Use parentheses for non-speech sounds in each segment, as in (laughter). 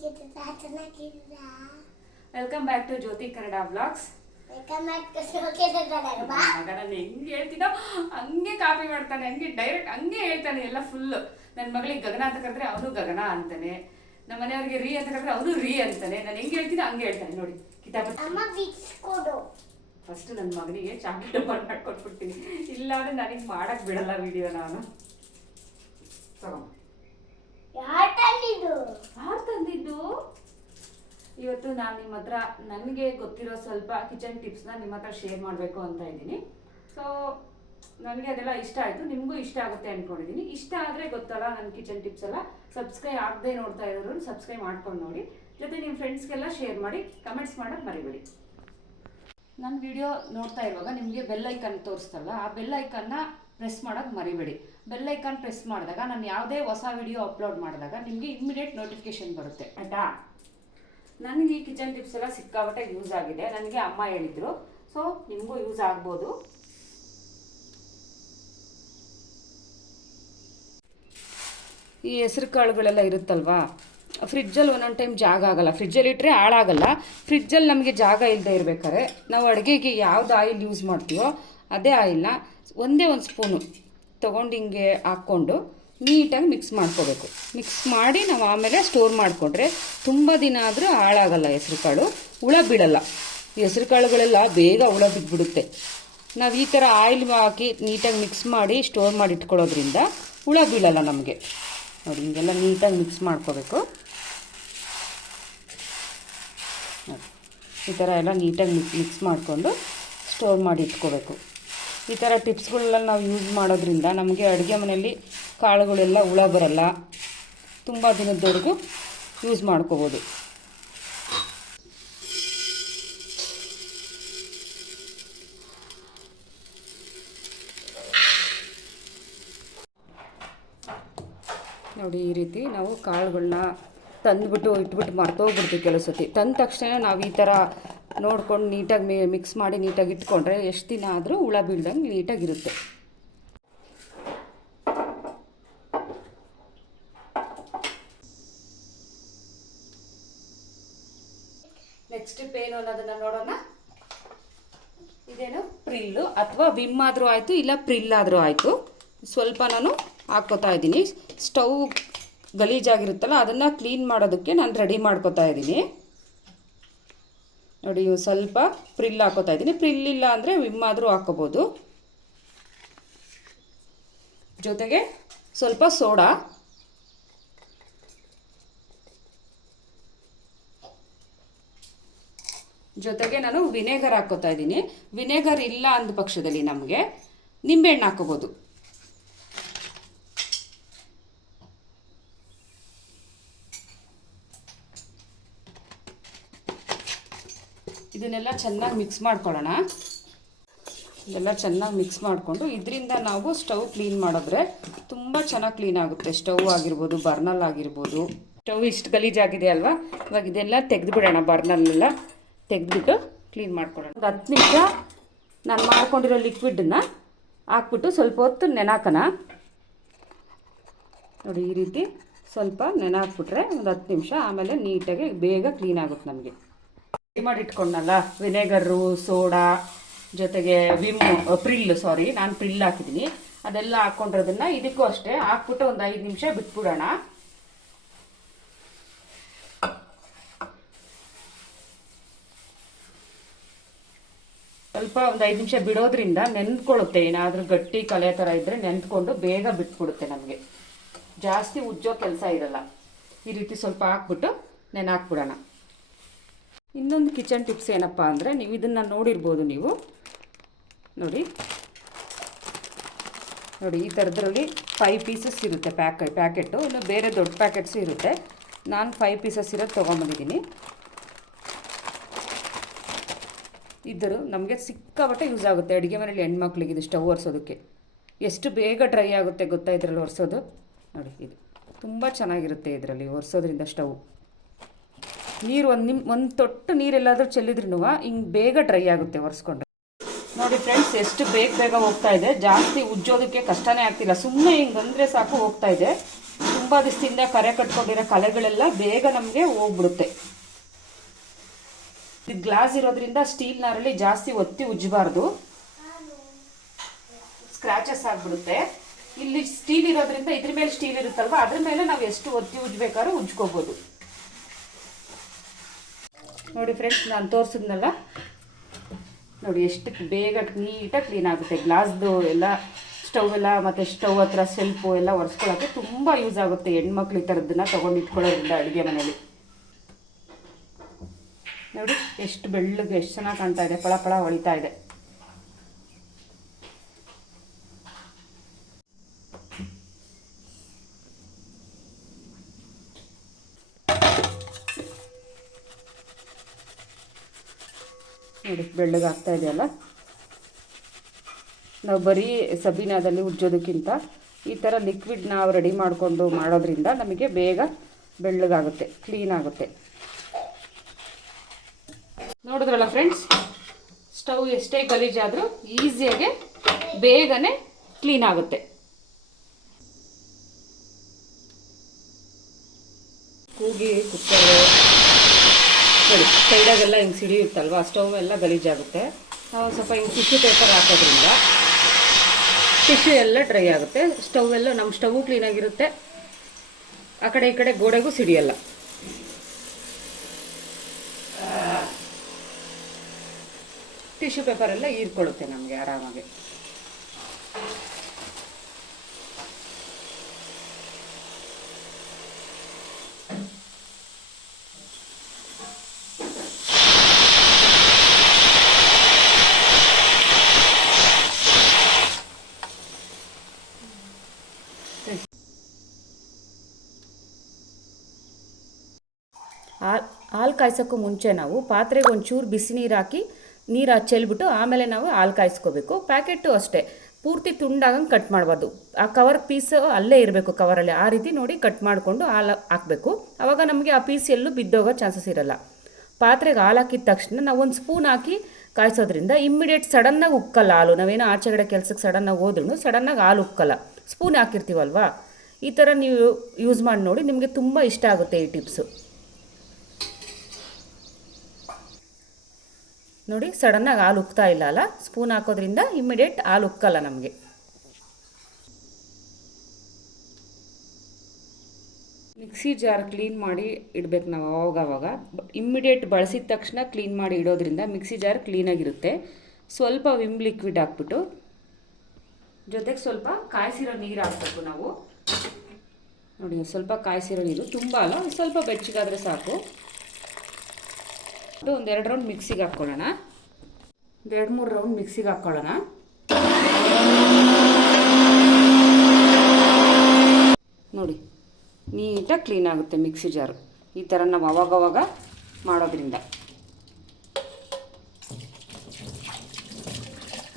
ಹೇಗಿದ್ದೀರಾ ಚೆನ್ನಾಗಿದ್ದೀರಾ welcome back to Jyothi Kannada blogs welcome back to ಹೆಂಗೆ ಹೇಳ್ತೀನೋ ಹಂಗೆ ಕಾಪಿ ಮಾಡ್ತಾನೆ ಹಂಗೆ ಡೈರೆಕ್ಟ್ ಹಂಗೆ ಹೇಳ್ತಾನೆ ಎಲ್ಲ ಫುಲ್ ನನ್ನ ಮಗಳಿಗೆ ಗಗನ ಅಂತ ಕರೆದ್ರೆ ಅವನು ಗಗನ ಅಂತಾನೆ. ನಮ್ಮ ಮನೆಯವ್ರಿಗೆ ರೀ ಅಂತ ಕರೆದ್ರೆ ಅವನು ರೀ ಅಂತಾನೆ. ನಾನು ಹೆಂಗೆ ಹೇಳ್ತೀನಿ ಹಂಗೆ ಹೇಳ್ತಾನೆ ನೋಡಿ. ಬಿಚ್ಕೊಡು. ಫಸ್ಟ್ ನನ್ನ ಮಗನಿಗೆ ಚಾಕ್ಲೇಟ್ ಬಂದ್ (laughs) ಮಾಡ್ಕೊಟ್ಬಿಡ್ತೀನಿ. ಇಲ್ಲ ಅಂದ್ರೆ ನನಗೆ ಮಾಡಕ್ ಬಿಡಲ್ಲ ವಿಡಿಯೋ ನಾನು. ತಗೊಂಬ ಯಾರು ತಂದಿದ್ದು? ಯಾರು ತಂದಿದ್ದು? ಇವತ್ತು ನಾನು ನಿಮ್ಮ ಹತ್ರ ನನಗೆ ಗೊತ್ತಿರೋ ಸ್ವಲ್ಪ ಕಿಚನ್ ಟಿಪ್ಸ್ನ ನಿಮ್ಮ ಹತ್ರ ಶೇರ್ ಮಾಡಬೇಕು ಅಂತ ಇದ್ದೀನಿ. ಸೊ ನನಗೆ ಅದೆಲ್ಲ ಇಷ್ಟ ಆಯಿತು. ನಿಮಗೂ ಇಷ್ಟ ಆಗುತ್ತೆ ಅಂದ್ಕೊಂಡಿದ್ದೀನಿ ಇಷ್ಟ ಆದರೆ ಗೊತ್ತಲ್ಲ ನನ್ನ ಕಿಚನ್ ಟಿಪ್ಸ್ ಎಲ್ಲ ಸಬ್ಸ್ಕ್ರೈಬ್ ಆಗದೆ ನೋಡ್ತಾ ಇರೋರು ಸಬ್ಸ್ಕ್ರೈಬ್ ಮಾಡ್ಕೊಂಡು ನೋಡಿ. ಜೊತೆ ನಿಮ್ಮ ಫ್ರೆಂಡ್ಸ್ಗೆಲ್ಲ ಶೇರ್ ಮಾಡಿ ಕಮೆಂಟ್ಸ್ ಮಾಡೋದು ಮರಿಬೇಡಿ. ನನ್ನ ವಿಡಿಯೋ ನೋಡ್ತಾ ಇರುವಾಗ ನಿಮಗೆ ಬೆಲ್ ಐಕನ್ ತೋರಿಸ್ತಲ್ಲ, ಆ ಬೆಲ್ ಐಕನ್ನ ಪ್ರೆಸ್ ಮಾಡೋದು ಮರಿಬೇಡಿ. ಬೆಲ್ ಐಕಾನ್ ಪ್ರೆಸ್ ಮಾಡಿದಾಗ ನಾನು ಯಾವುದೇ ಹೊಸ ವಿಡಿಯೋ ಅಪ್ಲೋಡ್ ಮಾಡಿದಾಗ ನಿಮಗೆ ಇಮ್ಮಿಡಿಯೇಟ್ ನೋಟಿಫಿಕೇಶನ್ ಬರುತ್ತೆ. ಆಯಿತಾ? ನನಗೆ ಈ ಕಿಚನ್ ಟಿಪ್ಸ್ ಎಲ್ಲ ಸಿಕ್ಕಾಬಟ್ಟೆ ಯೂಸ್ ಆಗಿದೆ. ನನಗೆ ಅಮ್ಮ ಹೇಳಿದರು. ಸೊ ನಿಮಗೂ ಯೂಸ್ ಆಗ್ಬೋದು. ಈ ಹೆಸರು ಕಾಳುಗಳೆಲ್ಲ ಇರುತ್ತಲ್ವಾ? ಫ್ರಿಜ್ಜಲ್ಲಿ ಒಂದೊಂದು ಟೈಮ್ ಜಾಗ ಆಗಲ್ಲ. ಫ್ರಿಜ್ಜಲ್ಲಿ ಇಟ್ಟರೆ ಹಾಳಾಗಲ್ಲ. ಫ್ರಿಜ್ಜಲ್ಲಿ ನಮಗೆ ಜಾಗ ಇಲ್ಲದೆ ಇರಬೇಕಾದ್ರೆ ನಾವು ಅಡುಗೆಗೆ ಯಾವ್ದು ಆಯಿಲ್ ಯೂಸ್ ಮಾಡ್ತೀವೋ ಅದೇ ಆಯಿಲ್ನ ಒಂದೇ ಒಂದು ಸ್ಪೂನು ತೊಗೊಂಡು ಹಿಂಗೆ ಹಾಕ್ಕೊಂಡು ನೀಟಾಗಿ ಮಿಕ್ಸ್ ಮಾಡ್ಕೋಬೇಕು. ಮಿಕ್ಸ್ ಮಾಡಿ ನಾವು ಆಮೇಲೆ ಸ್ಟೋರ್ ಮಾಡಿಕೊಂಡ್ರೆ ತುಂಬ ದಿನ ಆದರೂ ಹಾಳಾಗಲ್ಲ ಹೆಸರು ಕಾಳು ಹುಳ ಬೀಳಲ್ಲ. ಹೆಸರು ಕಾಳುಗಳೆಲ್ಲ ಬೇಗ ಹುಳ ಬಿದ್ದುಬಿಡುತ್ತೆ ನಾವು ಈ ಥರ ಆಯಿಲ್ ಹಾಕಿ ನೀಟಾಗಿ ಮಿಕ್ಸ್ ಮಾಡಿ ಸ್ಟೋರ್ ಮಾಡಿ ಇಟ್ಕೊಳ್ಳೋದ್ರಿಂದ ಹುಳ ಬೀಳಲ್ಲ ನಮಗೆ. ನೋಡಿ, ಹಿಂಗೆಲ್ಲ ನೀಟಾಗಿ ಮಿಕ್ಸ್ ಮಾಡ್ಕೋಬೇಕು. ಈ ಥರ ಎಲ್ಲ ನೀಟಾಗಿ ಮಿಕ್ಸ್ ಮಿಕ್ಸ್ ಮಾಡಿಕೊಂಡು ಸ್ಟೋರ್ ಮಾಡಿ ಇಟ್ಕೋಬೇಕು. ಈ ಥರ ಟಿಪ್ಸ್ಗಳನ್ನ ನಾವು ಯೂಸ್ ಮಾಡೋದ್ರಿಂದ ನಮಗೆ ಅಡುಗೆ ಮನೆಯಲ್ಲಿ ಕಾಳುಗಳೆಲ್ಲ ಹುಳ ಬರಲ್ಲ. ತುಂಬ ದಿನದವರೆಗೂ ಯೂಸ್ ಮಾಡ್ಕೋಬೋದು. ನೋಡಿ ಈ ರೀತಿ ನಾವು ಕಾಳುಗಳನ್ನ ತಂದುಬಿಟ್ಟು ಇಟ್ಬಿಟ್ಟು ಮರ್ತೋಗ್ಬಿಡ್ತೀವಿ ಕೆಲವು ತಂದ ತಕ್ಷಣ ನಾವು ಈ ಥರ ನೋಡ್ಕೊಂಡು ನೀಟಾಗಿ ಮಿಕ್ಸ್ ಮಾಡಿ ನೀಟಾಗಿ ಇಟ್ಕೊಂಡ್ರೆ ಎಷ್ಟು ದಿನ ಆದರೂ ಹುಳ ಬೀಳ್ದಂಗೆ ನೀಟಾಗಿರುತ್ತೆ ನೆಕ್ಸ್ಟ್ ಏನು ಅನ್ನೋದನ್ನ ನೋಡೋಣ. ಇದೇನು? ಪ್ರಿಲ್ಲು ಅಥವಾ ವಿಮ್ ಆದರೂ ಆಯಿತು, ಇಲ್ಲ ಪ್ರಿಲ್ ಆದರೂ ಆಯಿತು. ಸ್ವಲ್ಪ ನಾನು ಹಾಕ್ಕೋತಾ ಇದ್ದೀನಿ. ಸ್ಟವ್ ಗಲೀಜಾಗಿರುತ್ತಲ್ಲ, ಅದನ್ನು ಕ್ಲೀನ್ ಮಾಡೋದಕ್ಕೆ ನಾನು ರೆಡಿ ಮಾಡ್ಕೋತಾ ಇದ್ದೀನಿ. ನೋಡಿ ಸ್ವಲ್ಪ ಪ್ರಿಲ್ ಹಾಕೋತಾ ಇದ್ದೀನಿ. ಪ್ರಿಲ್ ಇಲ್ಲ ಅಂದರೆ ವಿಮ್ ಆದರೂ ಹಾಕೋಬೋದು. ಜೊತೆಗೆ ಸ್ವಲ್ಪ ಸೋಡಾ. ಜೊತೆಗೆ ನಾನು ವಿನೆಗರ್ ಹಾಕೋತಾ ಇದ್ದೀನಿ. ವಿನೆಗರ್ ಇಲ್ಲ ಅಂದ ಪಕ್ಷದಲ್ಲಿ ನಮಗೆ ನಿಂಬೆಹಣ್ಣು ಹಾಕೋಬೋದು. ಇದನ್ನೆಲ್ಲ ಚೆನ್ನಾಗಿ ಮಿಕ್ಸ್ ಮಾಡ್ಕೊಳ್ಳೋಣ. ಇದೆಲ್ಲ ಚೆನ್ನಾಗಿ ಮಿಕ್ಸ್ ಮಾಡಿಕೊಂಡು ಇದರಿಂದ ನಾವು ಸ್ಟವ್ ಕ್ಲೀನ್ ಮಾಡಿದ್ರೆ ತುಂಬ ಚೆನ್ನಾಗಿ ಕ್ಲೀನ್ ಆಗುತ್ತೆ. ಸ್ಟವ್ ಆಗಿರ್ಬೋದು, ಬರ್ನಲ್ ಆಗಿರ್ಬೋದು. ಸ್ಟವ್ ಇಷ್ಟು ಗಲೀಜಾಗಿದೆ ಅಲ್ವಾ? ಇವಾಗ ಇದೆಲ್ಲ ತೆಗೆದು ಬಿಡೋಣ ಬರ್ನಲ್ಲೆಲ್ಲ. ತೆಗೆದುಬಿಟ್ಟು ಕ್ಲೀನ್ ಮಾಡ್ಕೊಳ್ಳೋಣ. ಒಂದು ಹತ್ತು ನಿಮಿಷ ನಾನು ಮಾಡ್ಕೊಂಡಿರೋ ಲಿಕ್ವಿಡನ್ನ ಹಾಕ್ಬಿಟ್ಟು ಸ್ವಲ್ಪ ಹೊತ್ತು ನೆನಾಕೋಣ. ನೋಡಿ, ಈ ರೀತಿ ಸ್ವಲ್ಪ ನೆನೆ ಹಾಕ್ಬಿಟ್ರೆ ಒಂದು ಹತ್ತು ನಿಮಿಷ, ಆಮೇಲೆ ನೀಟಾಗಿ ಬೇಗ ಕ್ಲೀನ್ ಆಗುತ್ತೆ ನಮಗೆ. ಮಾಡಿ ಇಟ್ಕೊಂಡಲ್ಲ ವಿನೆಗರು, ಸೋಡಾ, ಜೊತೆಗೆ ವಿಮ್ ಪ್ರಿಲ್ ಸಾರಿ ನಾನು ಪ್ರಿಲ್ ಹಾಕಿದ್ದೀನಿ ಅದೆಲ್ಲ ಹಾಕ್ಕೊಂಡಿರೋದನ್ನ ಇದಕ್ಕೂ ಅಷ್ಟೇ. ಹಾಕ್ಬಿಟ್ಟು ಒಂದು ಐದು ನಿಮಿಷ ಬಿಟ್ಬಿಡೋಣ. ಸ್ವಲ್ಪ ಒಂದು ಐದು ನಿಮಿಷ ಬಿಡೋದ್ರಿಂದ ನೆನ್ಕೊಳ್ಳುತ್ತೆ ಏನಾದರೂ ಗಟ್ಟಿ ಕಲೆ ಥರ ಇದ್ದರೆ ನೆನ್ಕೊಂಡು ಬೇಗ ಬಿಟ್ಬಿಡುತ್ತೆ ನಮಗೆ. ಜಾಸ್ತಿ ಉಜ್ಜೋ ಕೆಲಸ ಇರಲ್ಲ. ಈ ರೀತಿ ಸ್ವಲ್ಪ ಹಾಕ್ಬಿಟ್ಟು ನೆನೆ ಹಾಕ್ಬಿಡೋಣ. ಇನ್ನೊಂದು ಕಿಚನ್ ಟಿಪ್ಸ್ ಏನಪ್ಪ ಅಂದರೆ ನೀವು ಇದನ್ನು ನೋಡಿರ್ಬೋದು ನೀವು. ನೋಡಿ. ನೋಡಿ, ಈ ಥರದ್ರಲ್ಲಿ ಫೈವ್ ಪೀಸಸ್ ಇರುತ್ತೆ ಪ್ಯಾಕ್ ಪ್ಯಾಕೆಟು ಇನ್ನು ಬೇರೆ ದೊಡ್ಡ ಪ್ಯಾಕೆಟ್ಸು ಇರುತ್ತೆ. ನಾನು ಫೈವ್ ಪೀಸಸ್ ಇರೋದು ತೊಗೊಂಬಂದಿದ್ದೀನಿ ಇದ್ದರು ನಮಗೆ ಸಿಕ್ಕಾಪಟ್ಟೆ ಯೂಸ್ ಆಗುತ್ತೆ. ಅಡುಗೆ ಮನೇಲಿ ಹೆಣ್ಮಕ್ಳಿಗೆ ಇದು ಸ್ಟವ್ ಒರೆಸೋದಕ್ಕೆ. ಎಷ್ಟು ಬೇಗ ಡ್ರೈ ಆಗುತ್ತೆ ಗೊತ್ತಾ ಇದರಲ್ಲಿ ಒರೆಸೋದು. ನೋಡಿ, ಇದು ತುಂಬ ಚೆನ್ನಾಗಿರುತ್ತೆ ಇದರಲ್ಲಿ ಒರೆಸೋದ್ರಿಂದ ಸ್ಟವ್ ನೀರು ಒಂದು ನಿಮ್ಮ ಒಂದು ತೊಟ್ಟು ನೀರೆಲ್ಲಾದರೂ ಚೆಲ್ಲಿದ್ರೂ ಹಿಂಗೆ ಬೇಗ ಡ್ರೈ ಆಗುತ್ತೆ ಒರೆಸ್ಕೊಂಡ್ರೆ ನೋಡಿ ಫ್ರೆಂಡ್ಸ್ ಎಷ್ಟು ಬೇಗ ಬೇಗ ಹೋಗ್ತಾ ಇದೆ. ಜಾಸ್ತಿ ಉಜ್ಜೋದಕ್ಕೆ ಕಷ್ಟನೇ ಆಗ್ತಿಲ್ಲ. ಸುಮ್ಮನೆ ಹಿಂಗೆ ಬಂದರೆ ಸಾಕು ಹೋಗ್ತಾ ಇದೆ. ತುಂಬ ದಿಸ್ತಿಂದ ಕರೆ ಕಟ್ಕೊಂಡಿರೋ ಕಲೆಗಳೆಲ್ಲ ಬೇಗ ನಮಗೆ ಹೋಗ್ಬಿಡುತ್ತೆ. ಇದು ಗ್ಲಾಸ್ ಇರೋದ್ರಿಂದ ಸ್ಟೀಲ್ ನಾರಲ್ಲಿ ಜಾಸ್ತಿ ಒತ್ತಿ ಉಜ್ಜಬಾರ್ದು. ಸ್ಕ್ರಾಚಸ್ ಆಗ್ಬಿಡುತ್ತೆ. ಇಲ್ಲಿ ಸ್ಟೀಲ್ ಇರೋದ್ರಿಂದ ಇದ್ರ ಮೇಲೆ ಸ್ಟೀಲ್ ಇರುತ್ತಲ್ವ? ಅದ್ರ ಮೇಲೆ ನಾವು ಎಷ್ಟು ಒತ್ತಿ ಉಜ್ಬೇಕಾದ್ರೂ ಉಜ್ಕೋಬೋದು. ನೋಡಿ ಫ್ರೆಂಡ್ಸ್, ನಾನು ತೋರಿಸಿದ್ನಲ್ಲ? ನೋಡಿ ಎಷ್ಟು ಬೇಗ ನೀಟಾಗಿ ಕ್ಲೀನ್ ಆಗುತ್ತೆ. ಗ್ಲಾಸ್ದು ಎಲ್ಲ, ಸ್ಟವ್ ಎಲ್ಲ, ಮತ್ತು ಸ್ಟವ್ ಹತ್ರ ಸೆಲ್ಫು ಎಲ್ಲ ಒರೆಸ್ಕೊಳ್ಳೋಕ್ಕೆ ತುಂಬ ಯೂಸ್ ಆಗುತ್ತೆ ಹೆಣ್ಮಕ್ಳು ಈ ಥರದ್ದನ್ನ ತೊಗೊಂಡು ಇಟ್ಕೊಳ್ಳೋದ್ರಿಂದ ಅಡುಗೆ ಮನೇಲಿ. ನೋಡಿ, ಎಷ್ಟು ಬೆಳ್ಳಗೆ, ಎಷ್ಟು ಚೆನ್ನಾಗಿ ಕಾಣ್ತಾ ಇದೆ. ಪಳ ಪಳ ಹೊಳಿತಾ ಇದೆ. ನೋಡಿ ಬೆಳ್ಳಗಾಗ್ತಾ ಇದೆಯಲ್ಲ? ನಾವು ಬರೀ ಸಬೀನಾದಲ್ಲಿ ಉಜ್ಜೋದಕ್ಕಿಂತ ಈ ಥರ ಲಿಕ್ವಿಡ್ ನಾವು ರೆಡಿ ಮಾಡಿಕೊಂಡು ಮಾಡೋದ್ರಿಂದ ನಮಗೆ ಬೇಗ ಬೆಳ್ಳಗಾಗುತ್ತೆ ಕ್ಲೀನ್ ಆಗುತ್ತೆ. ನೋಡಿದ್ರಲ್ಲ ಫ್ರೆಂಡ್ಸ್ ಸ್ಟವ್ ಎಷ್ಟೇ ಗಲೀಜಾದರೂ ಈಸಿಯಾಗಿ ಬೇಗನೆ ಕ್ಲೀನ್ ಆಗುತ್ತೆ. ಕೂಗಿ ಕುಕ್ಕರು ನೋಡಿ ಸೈಡಾಗೆಲ್ಲ ಹಿಂಗೆ ಸಿಡಿಯುತ್ತಲ್ವ ಸ್ಟವ್ ಎಲ್ಲ ಗಲೀಜಾಗುತ್ತೆ. ನಾವು ಸ್ವಲ್ಪ ಹಿಂಗೆ ಟಿಶ್ಯೂ ಪೇಪರ್ ಹಾಕೋದ್ರಿಂದ ಟಿಶ್ಯೂ ಎಲ್ಲ ಡ್ರೈ ಆಗುತ್ತೆ. ಸ್ಟವ್ ಎಲ್ಲ ನಮ್ಮ ಸ್ಟವ್ ಕ್ಲೀನಾಗಿರುತ್ತೆ ಆ ಕಡೆ ಈ ಕಡೆ ಗೋಡೆಗೂ ಸಿಡಿಯಲ್ಲ ಟಿಶ್ಯೂ ಪೇಪರ್ ಎಲ್ಲ ನಮಗೆ ಆರಾಮಾಗಿ ಹಾಲು ಹಾಲು ಕಾಯ್ಸೋಕ್ಕೂ ಮುಂಚೆ ನಾವು ಪಾತ್ರೆಗೆ ಒಂಚೂರು ಬಿಸಿ ನೀರು ಹಾಕಿ ನೀರು ಚೆಲ್ಬಿಟ್ಟು ಆಮೇಲೆ ನಾವು ಹಾಲು ಕಾಯಿಸ್ಕೋಬೇಕು. ಪ್ಯಾಕೆಟು ಅಷ್ಟೇ. ಪೂರ್ತಿ ತುಂಡಾಗಂಗೆ ಕಟ್ ಮಾಡಬಾರ್ದು. ಆ ಕವರ್ ಪೀಸ್ ಅಲ್ಲೇ ಇರಬೇಕು ಕವರಲ್ಲಿ. ಆ ರೀತಿ ನೋಡಿ ಕಟ್ ಮಾಡಿಕೊಂಡು ಹಾಲು ಹಾಕಬೇಕು. ಆವಾಗ ನಮಗೆ ಆ ಪೀಸ್ ಎಲ್ಲೂ ಬಿದ್ದೋಗೋ ಚಾನ್ಸಸ್ ಇರಲ್ಲ. ಪಾತ್ರೆಗೆ ಹಾಲು ಹಾಕಿದ ತಕ್ಷಣ ನಾವು ಒಂದು ಸ್ಪೂನ್ ಹಾಕಿ ಕಾಯಿಸೋದ್ರಿಂದ ಇಮ್ಮಿಡಿಯೇಟ್ ಸಡನ್ನಾಗಿ ಉಕ್ಕಲ್ಲ ಹಾಲು. ನಾವೇನೋ ಆಚೆಗಡೆ ಕೆಲಸಕ್ಕೆ ಸಡನ್ನಾಗಿ ಹೋದ್ರೂ ಸಡನ್ನಾಗಿ ಹಾಲು ಉಕ್ಕಲ್ಲ. ಸ್ಪೂನ್ ಹಾಕಿರ್ತೀವಲ್ವಾ? ಈ ಥರ ನೀವು ಯೂಸ್ ಮಾಡಿ ನೋಡಿ ನಿಮಗೆ ತುಂಬ ಇಷ್ಟ ಆಗುತ್ತೆ ಈ ಟಿಪ್ಸು. ನೋಡಿ ಸಡನ್ನಾಗಿ ಹಾಲು ಉಕ್ತಾ ಇಲ್ಲ ಅಲ್ಲ? ಸ್ಪೂನ್ ಹಾಕೋದ್ರಿಂದ ಇಮ್ಮಿಡಿಯೇಟ್ ಹಾಲು ಉಕ್ಕಲ್ಲ ನಮಗೆ. ಮಿಕ್ಸಿ ಜಾರ್ ಕ್ಲೀನ್ ಮಾಡಿ ಇಡಬೇಕು ನಾವು ಅವಾಗವಾಗ. ಇಮ್ಮಿಡಿಯೇಟ್ ಬಳಸಿದ ತಕ್ಷಣ ಕ್ಲೀನ್ ಮಾಡಿ ಇಡೋದ್ರಿಂದ ಮಿಕ್ಸಿ ಜಾರ್ ಕ್ಲೀನಾಗಿರುತ್ತೆ ಸ್ವಲ್ಪ ವಿಮ್ ಲಿಕ್ವಿಡ್ ಹಾಕ್ಬಿಟ್ಟು, ಜೊತೆಗೆ ಸ್ವಲ್ಪ ಕಾಯಿಸಿರೋ ನೀರು ಹಾಕ್ಬೇಕು ನಾವು. ನೋಡಿ, ಸ್ವಲ್ಪ ಕಾಯಿಸಿರೋ ನೀರು ತುಂಬ ಅಲ್ಲ ಸ್ವಲ್ಪ ಬೆಚ್ಚಗಾದರೆ ಸಾಕು. ಒಂದೆರಡು ರೌಂಡ್ ಮಿಕ್ಸಿಗೆ ಹಾಕ್ಕೊಳ್ಳೋಣ. ಎರಡು ಮೂರು ರೌಂಡ್ ಮಿಕ್ಸಿಗೆ ಹಾಕ್ಕೊಳ್ಳೋಣ. ನೋಡಿ, ನೀಟಾಗಿ ಕ್ಲೀನ್ ಆಗುತ್ತೆ ಮಿಕ್ಸಿ ಜಾರು ಈ ಥರ ನಾವು ಅವಾಗವಾಗ ಮಾಡೋದ್ರಿಂದ.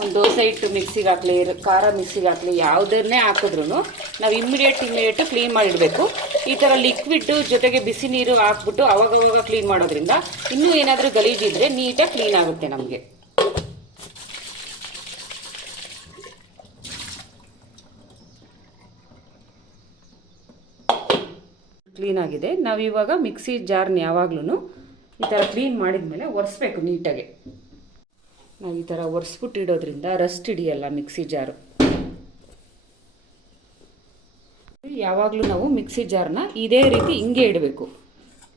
ಒಂದು ದೋಸೆ ಇಟ್ಟು ಮಿಕ್ಸಿಗೆ ಹಾಕಲಿ, ಖಾರ ಮಿಕ್ಸಿಗೆ ಹಾಕಲಿ, ಯಾವುದನ್ನೇ ಹಾಕಿದ್ರು ನಾವು ಇಮ್ಮಿಡಿಯೇಟ್ ಇಮ್ಮಿಡಿಯೇಟು ಕ್ಲೀನ್ ಮಾಡಿಡಬೇಕು. ಈ ಥರ ಲಿಕ್ವಿಡ್ ಜೊತೆಗೆ ಬಿಸಿ ನೀರು ಹಾಕ್ಬಿಟ್ಟು ಅವಾಗವಾಗ ಕ್ಲೀನ್ ಮಾಡೋದ್ರಿಂದ ಇನ್ನೂ ಏನಾದರೂ ಗಲೀಜಿದ್ರೆ ನೀಟಾಗಿ ಕ್ಲೀನ್ ಆಗುತ್ತೆ ನಮಗೆ. ಕ್ಲೀನ್ ಆಗಿದೆ. ನಾವಿವಾಗ ಮಿಕ್ಸಿ ಜಾರ್ನ ಯಾವಾಗ್ಲೂ ಈ ಥರ ಕ್ಲೀನ್ ಮಾಡಿದ ಮೇಲೆ ಒರೆಸ್ಬೇಕು ನೀಟಾಗಿ ನಾವು ಈ ಥರ ಒರೆಸ್ಬಿಟ್ಟು ಇಡೋದ್ರಿಂದ ರಸ್ಟ್ ಹಿಡಿಯಲ್ಲ ಮಿಕ್ಸಿ ಜಾರು. ಯಾವಾಗಲೂ ನಾವು ಮಿಕ್ಸಿ ಜಾರ್ನ ಇದೇ ರೀತಿ ಹಿಂಗೆ ಇಡಬೇಕು.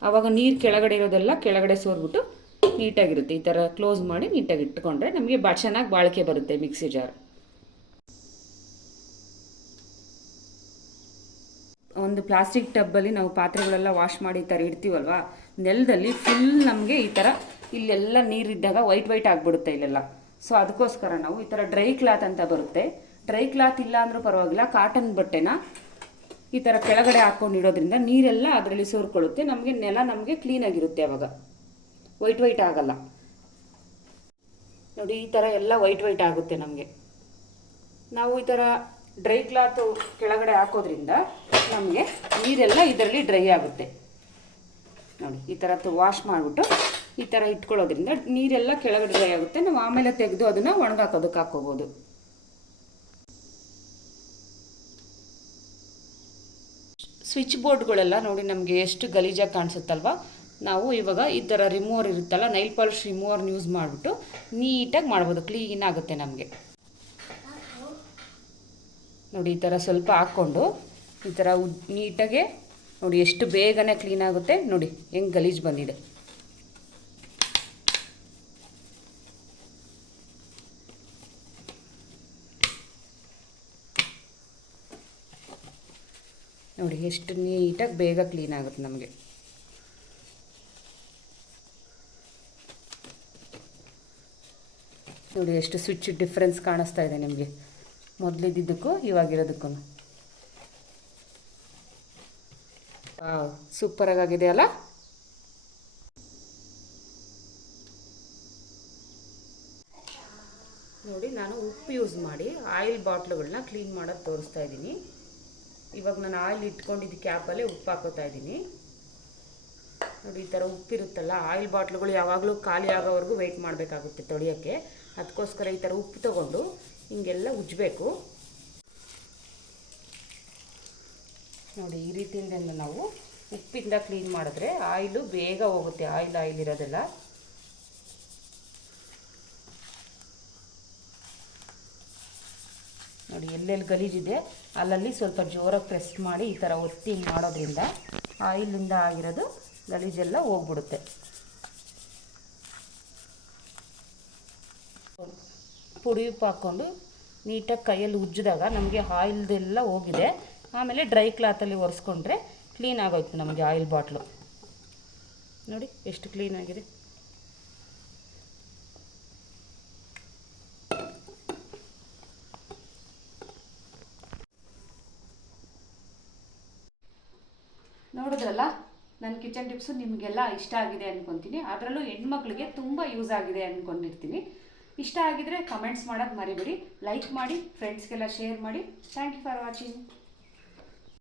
ಆವಾಗ ನೀರು ಕೆಳಗಡೆ ಇರೋದೆಲ್ಲ ಕೆಳಗಡೆ ಸೋರ್ಬಿಟ್ಟು ನೀಟಾಗಿರುತ್ತೆ. ಈ ಥರ ಕ್ಲೋಸ್ ಮಾಡಿ ನೀಟಾಗಿ ಇಟ್ಕೊಂಡ್ರೆ ನಮಗೆ ಬಾ, ಚೆನ್ನಾಗಿ ಬಾಳಿಕೆ ಬರುತ್ತೆ ಮಿಕ್ಸಿ ಜಾರ್. ಒಂದು ಪ್ಲಾಸ್ಟಿಕ್ ಟಬ್ಬಲ್ಲಿ ನಾವು ಪಾತ್ರೆಗಳೆಲ್ಲ ವಾಶ್ ಮಾಡಿ ಈ ಥರ ಇಡ್ತೀವಲ್ವಾ? ನೆಲದಲ್ಲಿ ಫುಲ್ ನಮಗೆ ಈ ಥರ ಇಲ್ಲೆಲ್ಲ ನೀರಿದ್ದಾಗ ವೈಟ್ ವೈಟ್ ಆಗಿಬಿಡುತ್ತೆ ಇಲ್ಲೆಲ್ಲ. ಸೊ ಅದಕ್ಕೋಸ್ಕರ ನಾವು ಈ ಥರ ಡ್ರೈ ಕ್ಲಾತ್ ಅಂತ ಬರುತ್ತೆ. ಡ್ರೈ ಕ್ಲಾತ್ ಇಲ್ಲ ಅಂದರೂ ಪರವಾಗಿಲ್ಲ, ಕಾಟನ್ ಬಟ್ಟೆನ ಈ ಥರ ಕೆಳಗಡೆ ಹಾಕ್ಕೊಂಡು ಇಡೋದ್ರಿಂದ ನೀರೆಲ್ಲ ಅದರಲ್ಲಿ ಸೋರ್ಕೊಳ್ಳುತ್ತೆ. ನಮಗೆ ನೆಲ ನಮಗೆ ಕ್ಲೀನಾಗಿರುತ್ತೆ ಅವಾಗ. ವೈಟ್ ವೈಟ್ ಆಗಲ್ಲ. ನೋಡಿ, ಈ ಥರ ಎಲ್ಲ ವೈಟ್ ವೈಟ್ ಆಗುತ್ತೆ ನಮಗೆ. ನಾವು ಈ ಥರ ಡ್ರೈ ಕ್ಲಾತು ಕೆಳಗಡೆ ಹಾಕೋದ್ರಿಂದ ನಮಗೆ ನೀರೆಲ್ಲ ಇದರಲ್ಲಿ ಡ್ರೈ ಆಗುತ್ತೆ. ನೋಡಿ, ಈ ಥರ ವಾಶ್ ಮಾಡಿಬಿಟ್ಟು ಈ ಥರ ಇಟ್ಕೊಳ್ಳೋದ್ರಿಂದ ನೀರೆಲ್ಲ ಕೆಳಗಡೆ ಡ್ರೈ ಆಗುತ್ತೆ. ನಾವು ಆಮೇಲೆ ತೆಗೆದು ಅದನ್ನು ಒಣಗಾಕೋದಕ್ಕೆ ಹಾಕೋಬೋದು ಸ್ವಿಚ್ ಬೋರ್ಡ್ಗಳೆಲ್ಲ ನೋಡಿ ನಮಗೆ ಎಷ್ಟು ಗಲೀಜಾಗಿ ಕಾಣಿಸುತ್ತಲ್ವ? ನಾವು ಇವಾಗ ಈ ಥರ ರಿಮೂವರ್ ಇರುತ್ತಲ್ಲ, ನೈಲ್ ಪಾಲಿಶ್ ರಿಮೂವರ್ನ ಯೂಸ್ ಮಾಡಿಬಿಟ್ಟು ನೀಟಾಗಿ ಮಾಡ್ಬೋದು, ಕ್ಲೀನ್ ಆಗುತ್ತೆ ನಮಗೆ. ನೋಡಿ ಈ ಥರ ಸ್ವಲ್ಪ ಹಾಕ್ಕೊಂಡು ಈ ಥರ ಉದ್, ನೀಟಾಗೆ ನೋಡಿ ಎಷ್ಟು ಬೇಗನೆ ಕ್ಲೀನ್ ಆಗುತ್ತೆ, ನೋಡಿ ಹೆಂಗೆ ಗಲೀಜು ಬಂದಿದೆ. ನೋಡಿ, ಎಷ್ಟು ನೀಟಾಗಿ ಬೇಗ ಕ್ಲೀನ್ ಆಗುತ್ತೆ ನಮಗೆ. ನೋಡಿ, ಎಷ್ಟು ಸ್ವಿಚ್ ಡಿಫ್ರೆನ್ಸ್ ಕಾಣಿಸ್ತಾ ಇದೆ ನಿಮಗೆ. ಮೊದಲಿದ್ದಕ್ಕೂ ಇವಾಗಿರೋದಕ್ಕೂ. ಸೂಪರಾಗಿ ಆಗಿದೆ ಅಲ್ಲ? ನೋಡಿ, ನಾನು ಉಪ್ಪು ಯೂಸ್ ಮಾಡಿ ಆಯಿಲ್ ಬಾಟ್ಲುಗಳನ್ನ ಕ್ಲೀನ್ ಮಾಡೋದು ತೋರಿಸ್ತಾ ಇದ್ದೀನಿ. ಇವಾಗ ನಾನು ಆಯಿಲ್ ಇಟ್ಕೊಂಡಿದ್ದ ಕ್ಯಾಪಲ್ಲೇ ಉಪ್ಪು ಹಾಕೋತಾ ಇದ್ದೀನಿ. ನೋಡಿ, ಈ ಥರ ಉಪ್ಪಿರುತ್ತಲ್ಲ ಆಯಿಲ್ ಬಾಟ್ಲುಗಳು ಯಾವಾಗಲೂ ಖಾಲಿ ಆಗೋವರೆಗೂ ವೆಯ್ಟ್ ಮಾಡಬೇಕಾಗುತ್ತೆ ತೊಳೆಯೋಕ್ಕೆ. ಅದಕ್ಕೋಸ್ಕರ ಈ ಥರ ಉಪ್ಪು ತಗೊಂಡು ಹಿಂಗೆಲ್ಲ ಉಜ್ಜಬೇಕು. ನೋಡಿ, ಈ ರೀತಿಯಿಂದ ನಾವು ಉಪ್ಪಿಂದ ಕ್ಲೀನ್ ಮಾಡಿದ್ರೆ ಆಯಿಲು ಬೇಗ ಹೋಗುತ್ತೆ ಆಯಿಲ್ ಆಯಿಲ್ ಇರೋದೆಲ್ಲ. ನೋಡಿ, ಎಲ್ಲೆಲ್ಲಿ ಗಲೀಜಿದೆ, ಅಲ್ಲಲ್ಲಿ ಸ್ವಲ್ಪ ಜೋರಾಗಿ ಪ್ರೆಸ್ ಮಾಡಿ ಈ ಥರ ಒತ್ತಿ ಮಾಡೋದ್ರಿಂದ ಆಯಿಲಿಂದ ಆಗಿರೋದು ಗಲೀಜೆಲ್ಲ ಹೋಗ್ಬಿಡುತ್ತೆ. ಪುಡಿ ಉಪ್ಪು ಹಾಕ್ಕೊಂಡು ನೀಟಾಗಿ ಕೈಯಲ್ಲಿ ಉಜ್ಜಿದಾಗ ನಮಗೆ ಆಯಿಲ್ದೆಲ್ಲ ಹೋಗಿದೆ. ಆಮೇಲೆ ಡ್ರೈ ಕ್ಲಾತಲ್ಲಿ ಒರೆಸ್ಕೊಂಡ್ರೆ ಕ್ಲೀನ್ ಆಗೋಯ್ತು ನಮಗೆ ಆಯಿಲ್ ಬಾಟ್ಲು. ನೋಡಿ, ಎಷ್ಟು ಕ್ಲೀನ್ ಆಗಿದೆ ನೋಡಿದ್ರಲ್ಲ ನನ್ನ ಕಿಚನ್ ಟಿಪ್ಸು ನಿಮಗೆಲ್ಲ ಇಷ್ಟ ಆಗಿದೆ ಅಂದ್ಕೊತೀನಿ ಅದರಲ್ಲೂ ಹೆಣ್ಮಕ್ಳಿಗೆ ತುಂಬ ಯೂಸ್ ಆಗಿದೆ ಅಂದ್ಕೊಂಡಿರ್ತೀನಿ ಇಷ್ಟ ಆಗಿದ್ರೆ ಕಮೆಂಟ್ಸ್ ಮಾಡೋದು ಮರಿಬೇಡಿ. ಲೈಕ್ ಮಾಡಿ ಫ್ರೆಂಡ್ಸ್ಗೆಲ್ಲ ಶೇರ್ ಮಾಡಿ. Thank you for watching